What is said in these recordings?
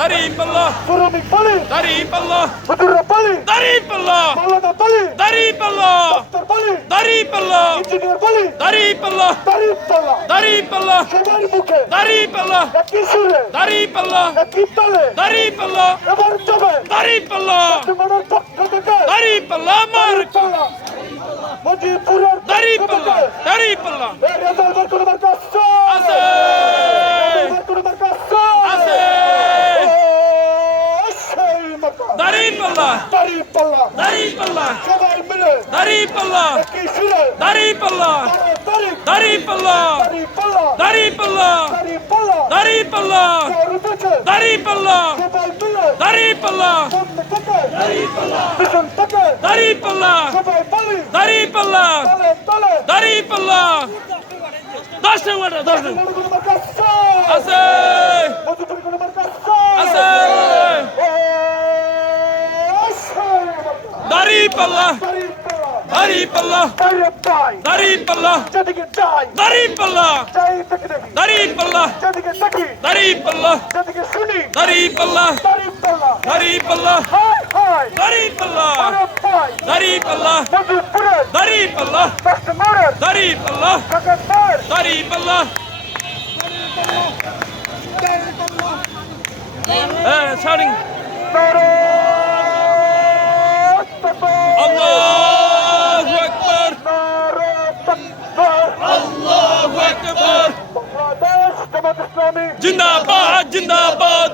দাড়ি পাল্লা শ্রমিক বলি দাড়ি পাল্লা হুজুররা বলি দাড়ি পাল্লা মাওলানা বলি দাড়ি পাল্লা ডাক্তার বলি দাড়ি পাল্লা ইঞ্জিনিয়ার বলি দাড়ি পাল্লা দাড়ি পাল্লা দাড়ি পাল্লা সবার মুখে দাড়ি পাল্লা একই সুরে দাড়ি পাল্লা একই তালে দাড়ি পাল্লা এবার যাবে দাড়ি পাল্লা তোমার পক্ষ থেকে দাড়ি পাল্লা মার পাল্লা মজিপুরের দাড়ি পাল্লা দাড়ি পাল্লা এই রেজাল্টের কোনো মার্কা আছে কোনো মার্কা আছে সেই মার্কা দাড়ি পাল্লা দাড়ি পাল্লা দাড়ি পাল্লা সবাই মিলে দাড়ি পাল্লা একই সুরে দাড়ি পাল্লা দাড়ি দাড়ি পাল্লা দাড়ি পাল্লা দাড়ি পাল্লা দাড়ি পাল্লা দাড়ি পাল্লা চার থেকে দাড়ি পাল্লা সবাই মিলে দাড়ি পাল্লা সামনে থেকে পিছন থেকে দাড়ি পাল্লা সবাই বলি দাড়ি পাল্লা তলে তলে দাড়ি পাল্লা 10 নম্বর 10 নম্বর কোনো মার্কা আছে মজিপুরের কোনো মার্কা আছে দাড়ি পাল্লা দাড়ি পাল্লা বাইরে পাই দাড়ি পাল্লা যেদিকে যাই দাড়ি পাল্লা যাই দেখি দেখি দাড়ি পাল্লা যেদিকে দেখি দাড়ি পাল্লা যেদিকে শুনি দাড়ি পাল্লা দাড়ি পাল্লা দাড়ি পাল্লা হাই হাই দাড়ি পাল্লা বাইরে পাই দাড়ি পাল্লা মজিপুরের দাড়ি পাল্লা কাস্টমারের দাড়ি পাল্লা কাকার দাড়ি পাল্লা shouting Allahu Akbar Allahu Akbar Jindabad Jindabad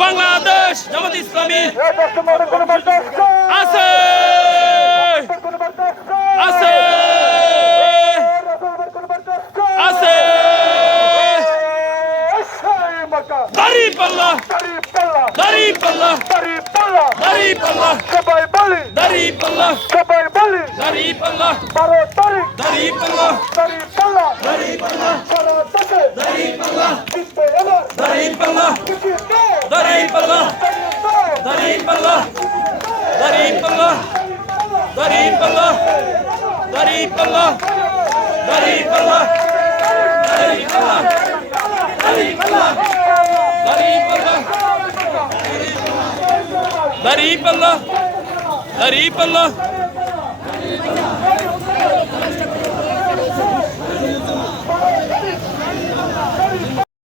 Bangladesh Jamaat Islami আছে আছে আছে দাড়ি পাল্লা দাড়ি পাল্লা দাড়ি পাল্লা সবাই বলি দাড়ি পাল্লা সবাই বলি দাড়ি পাল্লা 12 তারিখ দাড়ি পাল্লা দাড়ি পাল্লা দাড়ি পাল্লা সারা দেশে দাড়ি পাল্লা জিতবে এবার দাড়ি পাল্লা জিতিয়ে দাও দাড়ি পাল্লা জিতিয়ে দাও দাড়ি পাল্লা দাড়ি পাল্লা দাড়ি পাল্লা দাড়ি পাল্লা দাড়ি পাল্লা দাড়ি পাল্লা দাড়ি পাল্লা দাড়ি পাল্লা দাড়ি পাল্লা দাড়ি পাল্লা